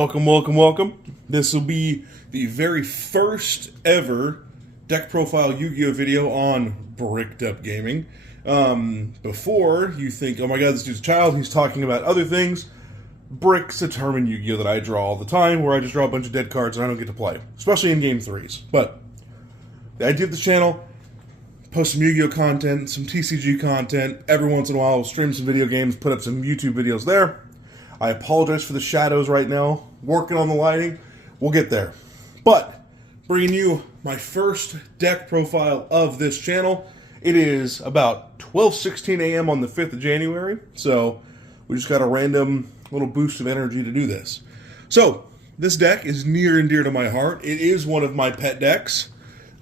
Welcome, welcome, welcome. This will be the very first ever deck profile Yu-Gi-Oh video on Bricked Up Gaming. Before you think, oh my god, this dude's a child, he's talking about other things. Brick's a term in Yu-Gi-Oh that I draw all the time, where I just draw a bunch of dead cards and I don't get to play, especially in Game 3s. But the idea of this channel, post some Yu-Gi-Oh content, some TCG content, every once in a while we'll stream some video games, put up some YouTube videos there. I apologize for the shadows right now. Working on the lighting. We'll get there. But, bringing you my first deck profile of this channel. It is about 12:16 a.m. on the 5th of January. So, we just got a random little boost of energy to do this. So, this deck is near and dear to my heart. It is one of my pet decks.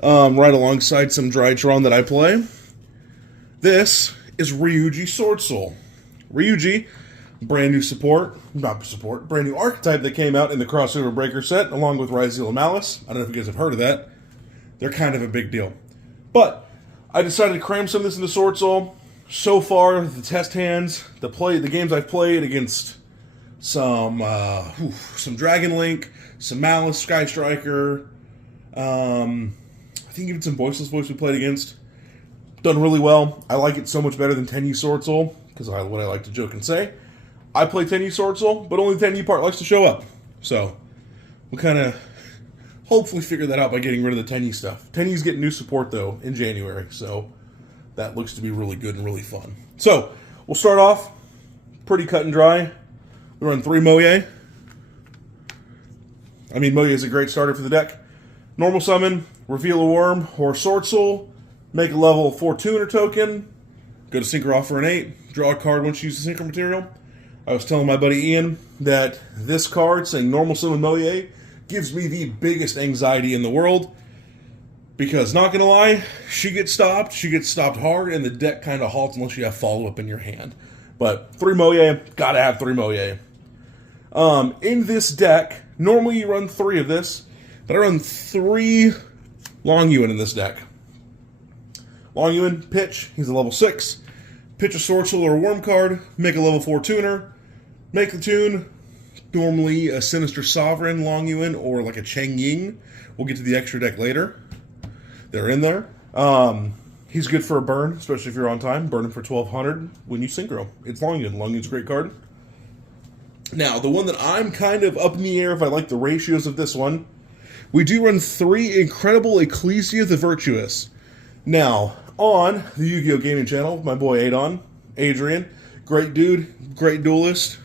Right alongside some Drytron that I play. This is Ryu-Ge Swordsoul. Ryu-Ge, brand new archetype that came out in the Crossover Breaker set, along with Ryu and Malice. I don't know if you guys have heard of that. They're kind of a big deal. But I decided to cram some of this into Swordsoul. So far, the test hands, the games I've played against some Dragon Link, some Malice, Sky Striker, I think even some Voiceless Voice we played against, done really well. I like it so much better than 10U Swordsoul, because what I like to joke and say. I play 10U Swordsoul, but only the 10U part likes to show up. So, we'll kind of hopefully figure that out by getting rid of the 10U stuff. 10U's getting new support, though, in January, so that looks to be really good and really fun. So, we'll start off pretty cut and dry. We run 3 Moye. Moye is a great starter for the deck. Normal summon, reveal a worm or Swordsoul, make a level 4 tuner token, go to Synchro off for an 8, draw a card once you use the Synchro material. I was telling my buddy Ian that this card, saying normal summon Moye, gives me the biggest anxiety in the world. Because, not gonna lie, she gets stopped hard, and the deck kind of halts unless you have follow-up in your hand. But 3 Moye, gotta have 3 Moye. In this deck, normally you run 3 of this, but I run 3 Long Yuan in this deck. Long Yuan, pitch, he's a level 6. Pitch a Swordsoul or a Worm card, make a level 4 tuner, make the tune, normally a Sinister Sovereign Long Yuan or like a Cheng Ying. We'll get to the extra deck later. They're in there. He's good for a burn, especially if you're on time. Burn him for 1200 when you synchro. It's Long Yuan. Long Yuan's a great card. Now, the one that I'm kind of up in the air if I like the ratios of this one, we do run 3 Incredible Ecclesia the Virtuous. Now, on the Yu-Gi-Oh! Gaming channel, my boy Aidon, Adrian, great dude, great duelist,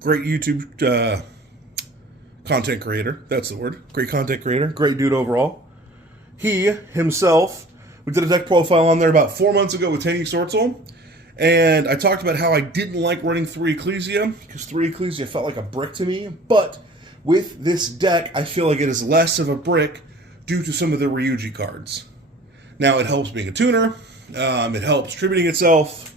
great YouTube content creator, that's the word, great content creator, great dude overall. He, himself, we did a deck profile on there about 4 months ago with 10U Swordsoul, and I talked about how I didn't like running 3 Ecclesia, because 3 Ecclesia felt like a brick to me, but with this deck, I feel like it is less of a brick due to some of the Ryu-Ge cards. Now, it helps being a tuner, it helps tributing itself,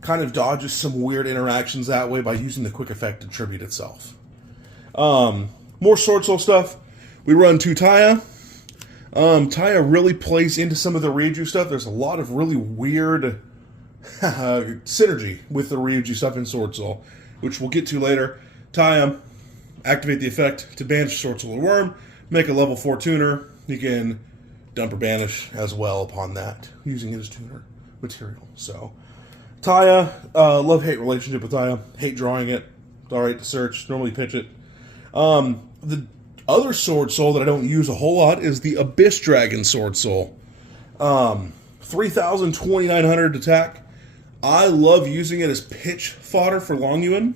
kind of dodges some weird interactions that way by using the quick effect to tribute itself. More Swordsoul stuff. We run 2 Taya. Taya really plays into some of the Ryuju stuff. There's a lot of really weird synergy with the Ryuju stuff in Swordsoul, which we'll get to later. Taya, activate the effect to banish Swordsoul or Worm, make a level 4 tuner. You can dump or banish as well upon that, using it as tuner material. So, Taya, love-hate relationship with Taya. Hate drawing it. It's alright to search. Normally pitch it. The other Swordsoul that I don't use a whole lot is the Abyss Dragon Swordsoul. 3,000, 2,900 attack. I love using it as pitch fodder for Long Yuan.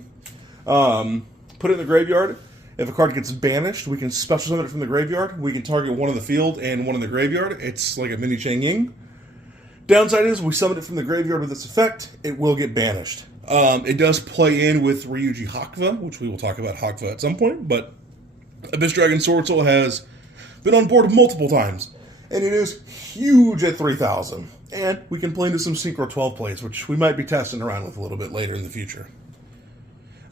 Put it in the graveyard. If a card gets banished, we can special summon it from the graveyard. We can target one in the field and one in the graveyard. It's like a mini Cheng Ying. Downside is, we summon it from the graveyard with this effect, it will get banished. It does play in with Ryu-Ge Hakuva, which we will talk about Hakuva at some point, but Abyss Dragon Swordsoul has been on board multiple times, and it is huge at 3,000. And we can play into some Synchro 12 plays, which we might be testing around with a little bit later in the future.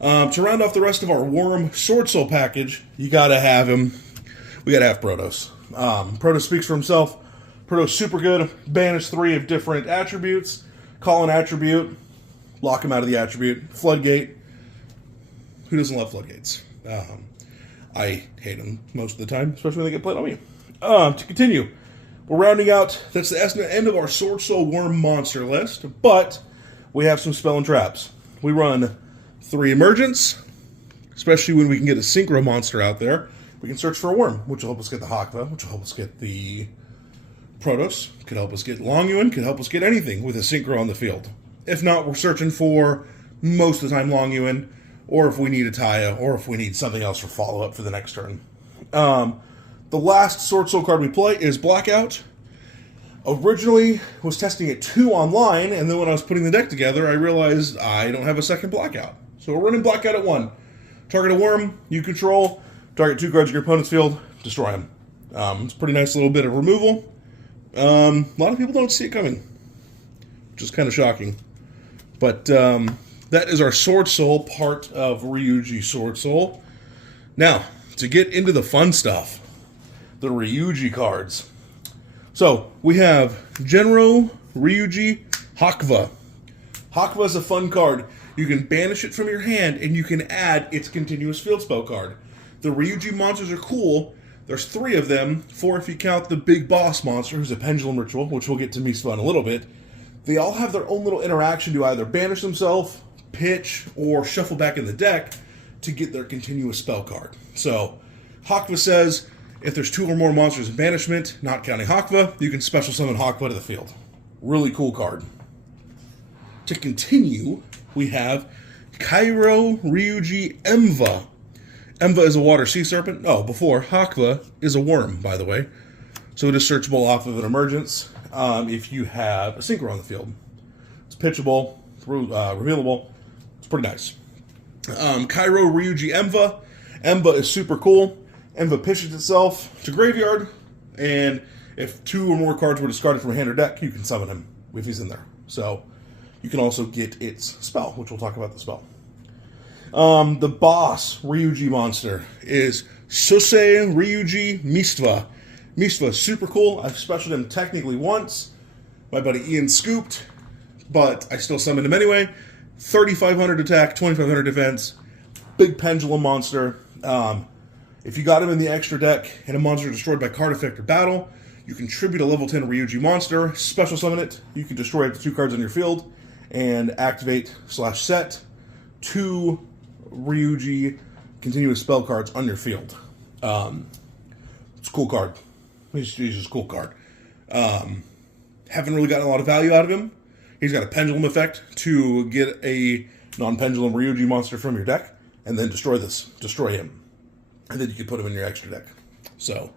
To round off the rest of our Worm Swordsoul package, you gotta have him. We gotta have Protos. Protos speaks for himself. Protos super good. Banish 3 of different attributes. Call an attribute. Lock him out of the attribute. Floodgate. Who doesn't love floodgates? I hate them most of the time, especially when they get played on me. To continue, we're rounding out, that's the end of our Swordsoul Worm monster list, but we have some spell and traps. We run 3 emergence, especially when we can get a synchro monster out there. We can search for a worm, which will help us get the Hakva, which will help us get the Protos, could help us get Longyuan, could help us get anything with a synchro on the field. If not, we're searching for, most of the time, Longyuan, or if we need a Taya, or if we need something else for follow-up for the next turn. The last Swordsoul card we play is Blackout. Originally, was testing it 2 online, and then when I was putting the deck together, I realized I don't have a second Blackout. So we're running Blackout at 1. Target a worm, you control, target 2 cards in your opponent's field, destroy them. It's a pretty nice little bit of removal. A lot of people don't see it coming, which is kind of shocking. But that is our Swordsoul part of Ryu-Ge Swordsoul. Now, to get into the fun stuff, the Ryu-Ge cards. So, we have Genro, Ryu-Ge, Hakva. Hakva is a fun card. You can banish it from your hand, and you can add its continuous field spell card. The Ryu-Ge monsters are cool. There's 3 of them, 4 if you count the big boss monster, who's a pendulum ritual, which we'll get to Misva in a little bit. They all have their own little interaction to either banish themselves, pitch, or shuffle back in the deck to get their continuous spell card. So, Hakva says, if there's 2 or more monsters in banishment, not counting Hakva, you can special summon Hakva to the field. Really cool card. To continue, we have Kairo Ryu-Ge Emva. Emva is a water sea serpent. Oh, before, Hakva is a worm, by the way. So it is searchable off of an emergence if you have a synchro on the field. It's pitchable, revealable. It's pretty nice. Kairo Ryu-Ge Emva. Emva is super cool. Emva pitches itself to graveyard, and if 2 or more cards were discarded from a hand or deck, you can summon him if he's in there. So you can also get its spell, which we'll talk about the spell. The boss Ryu-Ge monster is Sosei Ryu-Ge Misva. Misva is super cool. I've specialed him technically once. My buddy Ian scooped, but I still summoned him anyway. 3,500 attack, 2,500 defense. Big pendulum monster. If you got him in the extra deck and a monster destroyed by card effect or battle, you contribute a level 10 Ryu-Ge monster, special summon it. You can destroy up to 2 cards on your field and activate/set 2 Ryu-Ge continuous spell cards on your field. It's a cool card. He's just a cool card. Haven't really gotten a lot of value out of him. He's got a pendulum effect to get a non-pendulum Ryu-Ge monster from your deck, and then destroy him. And then you can put him in your extra deck. So,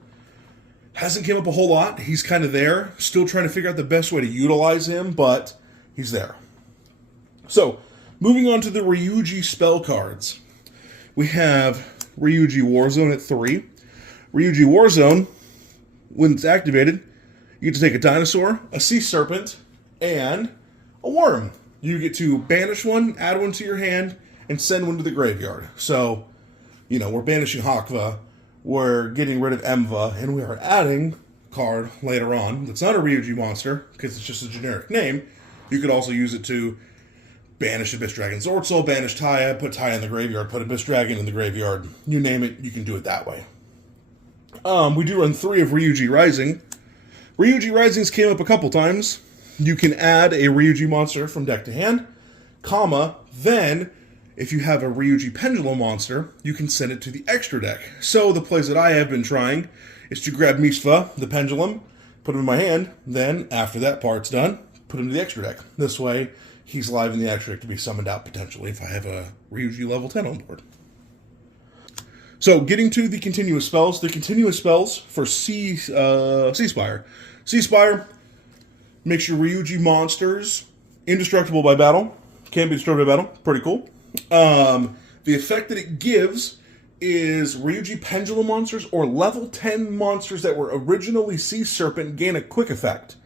hasn't came up a whole lot. He's kind of there. Still trying to figure out the best way to utilize him, but he's there. So, moving on to the Ryu-Ge spell cards. We have Ryu-Ge Warzone at 3. Ryu-Ge Warzone, when it's activated, you get to take a dinosaur, a sea serpent, and a worm. You get to banish one, add one to your hand, and send one to the graveyard. So, we're banishing Hakva, we're getting rid of Emva, and we are adding a card later on that's not a Ryu-Ge monster, because it's just a generic name. You could also use it to banish Abyss Dragon Swordsoul, banish Taya, put Taya in the graveyard, put Abyss Dragon in the graveyard. You name it, you can do it that way. We do run 3 of Ryu-Ge Rising. Ryu-Ge Risings came up a couple times. You can add a Ryu-Ge monster from deck to hand, then if you have a Ryu-Ge Pendulum monster, you can send it to the extra deck. So the plays that I have been trying is to grab Misva, the Pendulum, put him in my hand, then, after that part's done, put him to the extra deck. This way, he's live in the extra deck to be summoned out potentially if I have a Ryu-Ge level 10 on board. So, getting to the continuous spells. The continuous spells for Sea Spire. Sea Spire makes your Ryu-Ge monsters indestructible by battle. Can't be destroyed by battle. Pretty cool. The effect that it gives is Ryu-Ge Pendulum monsters or level 10 monsters that were originally Sea Serpent gain a quick effect.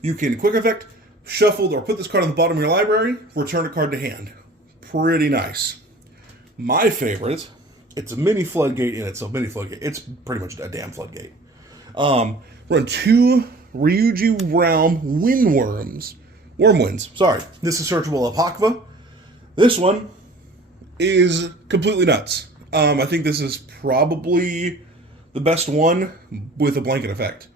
You can quick effect, shuffle, or put this card on the bottom of your library, return a card to hand. Pretty nice. My favorite, it's a mini floodgate in itself. Mini floodgate. It's pretty much a damn floodgate. Run 2 Ryuju Realm Windworms. Wormwinds. Sorry. This is searchable of Hakva. This one is completely nuts. I think this is probably the best one with a blanket effect.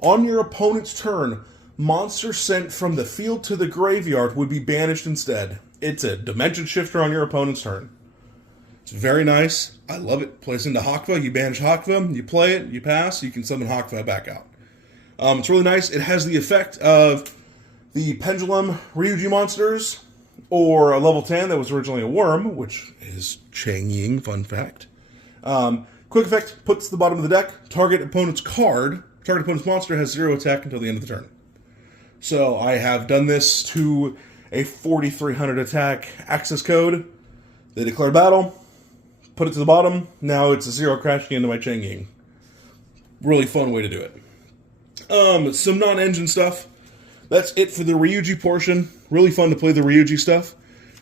On your opponent's turn, monsters sent from the field to the graveyard would be banished instead. It's a dimension shifter on your opponent's turn. It's very nice. I love it. Plays into Hakva. You banish Hakva. You play it. You pass. You can summon Hakva back out. It's really nice. It has the effect of the Pendulum Ryu-Ge monsters, or a level 10 that was originally a worm, which is Chang Ying, fun fact. Quick effect, puts the bottom of the deck, target opponent's monster has 0 attack until the end of the turn. So I have done this to a 4,300 attack access code. They declare battle, put it to the bottom, now it's a 0 crashing into my Chang Ying. Really fun way to do it. Some non-engine stuff. That's it for the Ryu-Ge portion. Really fun to play the Ryu-Ge stuff.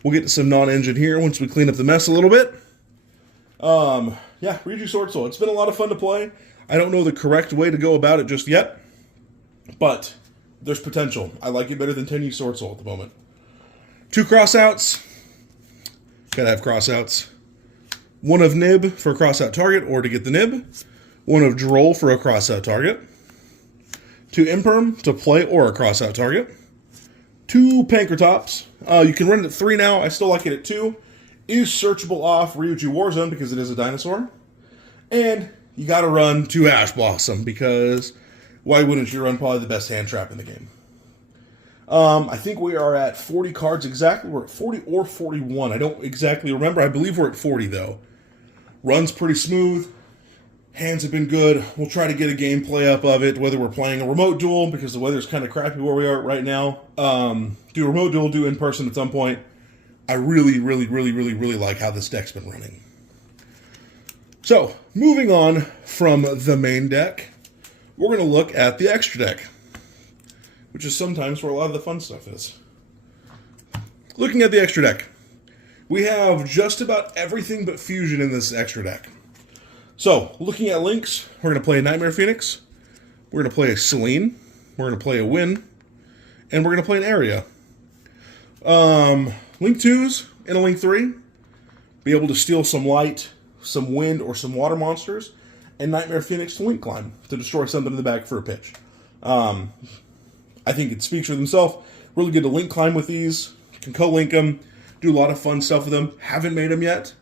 We'll get to some non-engine here once we clean up the mess a little bit. Yeah, Ryuju Swordsoul. It's been a lot of fun to play. I don't know the correct way to go about it just yet, but there's potential. I like it better than 10U Swordsoul at the moment. 2 crossouts. Gotta have crossouts. 1 of Nib for a crossout target or to get the Nib. 1 of Droll for a crossout target. 2 Imperm to play or a crossout target. 2 Pankratops. You can run it at 3 now. I still like it at 2. Is searchable off Ryuju Warzone because it is a dinosaur. And you gotta run 2 Ash Blossom because why wouldn't you run probably the best hand trap in the game? I think we are at 40 cards exactly. We're at 40 or 41. I don't exactly remember. I believe we're at 40 though. Runs pretty smooth. Hands have been good. We'll try to get a gameplay up of it, whether we're playing a remote duel, because the weather's kind of crappy where we are right now. Do a remote duel, do in person at some point. I really like how this deck's been running. So, moving on from the main deck, we're going to look at the extra deck, which is sometimes where a lot of the fun stuff is. Looking at the extra deck, we have just about everything but fusion in this extra deck. So, looking at links, we're going to play a Nightmare Phoenix, we're going to play a Selene, we're going to play a Win, and we're going to play an Area. Link 2s and a Link 3, be able to steal some light, some wind, or some water monsters, and Nightmare Phoenix to Link Climb to destroy something in the back for a pitch. I think it speaks for themselves. Really good to Link Climb with these. You can co-link them, do a lot of fun stuff with them. Haven't made them yet.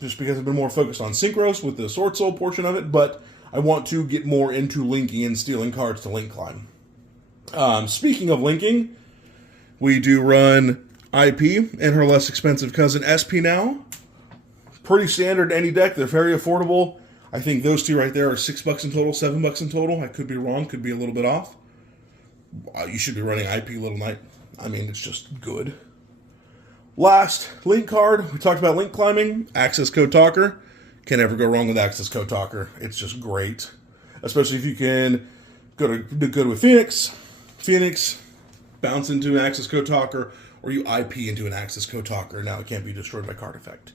Just because I've been more focused on Synchros with the Swordsoul portion of it, but I want to get more into linking and stealing cards to Link Climb. Speaking of linking, we do run IP and her less expensive cousin SP now. Pretty standard any deck. They're very affordable. I think those 2 right there are $6 in total, $7 in total. I could be wrong, could be a little bit off. You should be running IP Little Knight. I mean, it's just good. Last, Link card. We talked about Link climbing. Access Code Talker. Can't ever go wrong with Access Code Talker. It's just great. Especially if you can do good with Phoenix. Phoenix, bounce into an Access Code Talker, or you IP into an Access Code Talker. Now it can't be destroyed by card effect.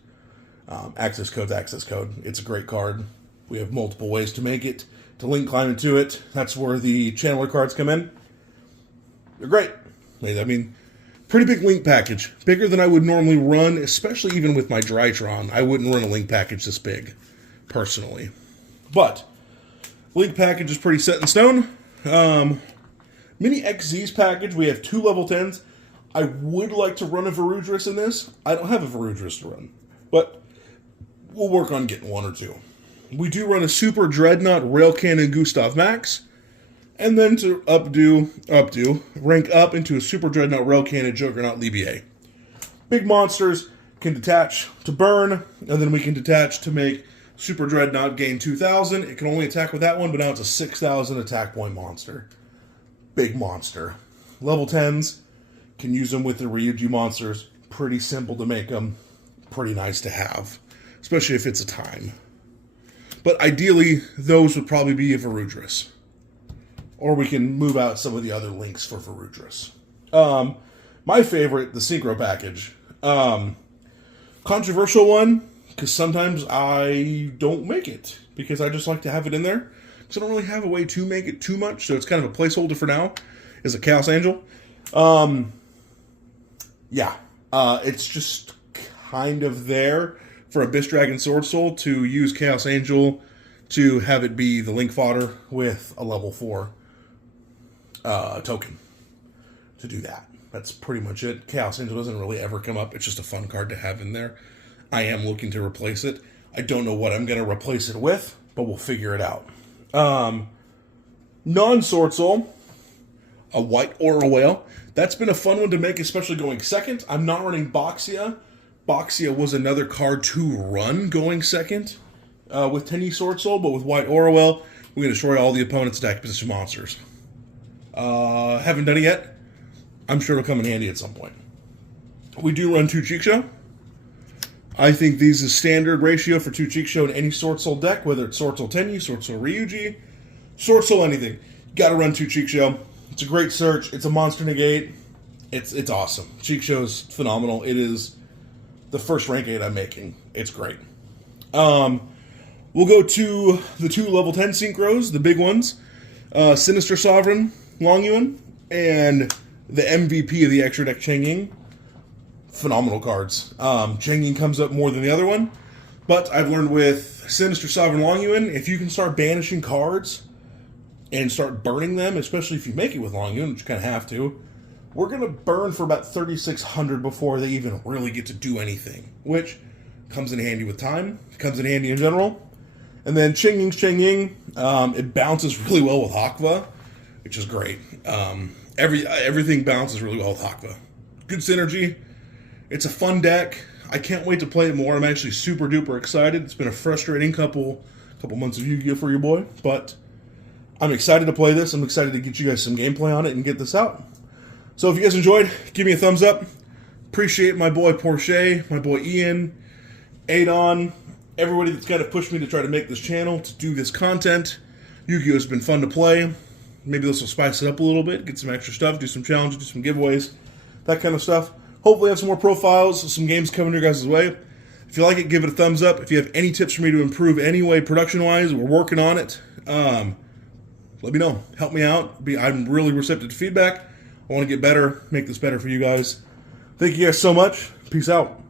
Access Code's Access Code. It's a great card. We have multiple ways to make it, to Link climb into it. That's where the Channeler cards come in. They're great. I mean, pretty big Link package. Bigger than I would normally run, especially even with my Drytron. I wouldn't run a Link package this big, personally. But, Link package is pretty set in stone. Mini XZ's package, we have 2 level 10s. I would like to run a Varudris in this. I don't have a Varudris to run, but we'll work on getting 1 or 2. We do run a Super Dreadnought Rail Cannon Gustav Max, and then to rank up into a Super Dreadnought Rail Cannon Juggernaut Libier. Big monsters can detach to burn, and then we can detach to make Super Dreadnought gain 2,000. It can only attack with that one, but now it's a 6,000 attack point monster. Big monster. Level 10s, can use them with the Ryuju monsters. Pretty simple to make them. Pretty nice to have. Especially if it's a time. But ideally, those would probably be a Varudris. Or we can move out some of the other links for Varudris. My favorite, the Synchro package. Controversial one, because sometimes I don't make it. Because I just like to have it in there. Because I don't really have a way to make it too much. So it's kind of a placeholder for now. Is a Chaos Angel. It's just kind of there for Abyss Dragon Swordsoul to use Chaos Angel to have it be the link fodder with a level 4 token to do that. That's pretty much it. Chaos Angel doesn't really ever come up. It's just a fun card to have in there. I am looking to replace it. I don't know what I'm going to replace it with, but we'll figure it out. Non-Swordsoul, a white Aura Whale. That's been a fun one to make, especially going second. I'm not running Boxia. Boxia was another card to run going second with Tenyi Swordsoul, but with white Aura Whale, we're going to destroy all the opponent's deck position monsters. Haven't done it yet. I'm sure it'll come in handy at some point. We do run 2 Chiksho. I think these is standard ratio for 2 Chiksho in any Swordsoul deck, whether it's Swordsoul Tenyi, Swordsoul Ryu-Ge, Swordsoul anything. You gotta run 2 Chiksho. It's a great search. It's a monster negate. It's awesome. Chiksho is phenomenal. It is the first rank 8 I'm making. It's great. We'll go to the 2 level 10 synchros, the big ones. Sinister Sovereign, Longyuan, and the MVP of the extra deck, Cheng-Ying. Phenomenal cards. Cheng-Ying comes up more than the other one, but I've learned with Sinister Sovereign Longyuan, if you can start banishing cards and start burning them, especially if you make it with Longyuan, which you kind of have to, we're going to burn for about 3,600 before they even really get to do anything, which comes in handy with time, comes in handy in general. And then Cheng-Ying's Cheng-Ying, it bounces really well with Hakva, which is great. Everything bounces really well with Hakva. Good synergy. It's a fun deck. I can't wait to play it more. I'm actually super duper excited. It's been a frustrating couple months of Yu-Gi-Oh for your boy, but I'm excited to play this. I'm excited to get you guys some gameplay on it and get this out. So if you guys enjoyed, give me a thumbs up. Appreciate my boy Porche, my boy Ian, Aidon, everybody that's kind of pushed me to try to make this channel, to do this content. Yu-Gi-Oh has been fun to play. Maybe this will spice it up a little bit, get some extra stuff, do some challenges, do some giveaways, that kind of stuff. Hopefully have some more profiles, some games coming your guys' way. If you like it, give it a thumbs up. If you have any tips for me to improve any way production-wise, we're working on it. Let me know. Help me out. I'm really receptive to feedback. I want to get better, make this better for you guys. Thank you guys so much. Peace out.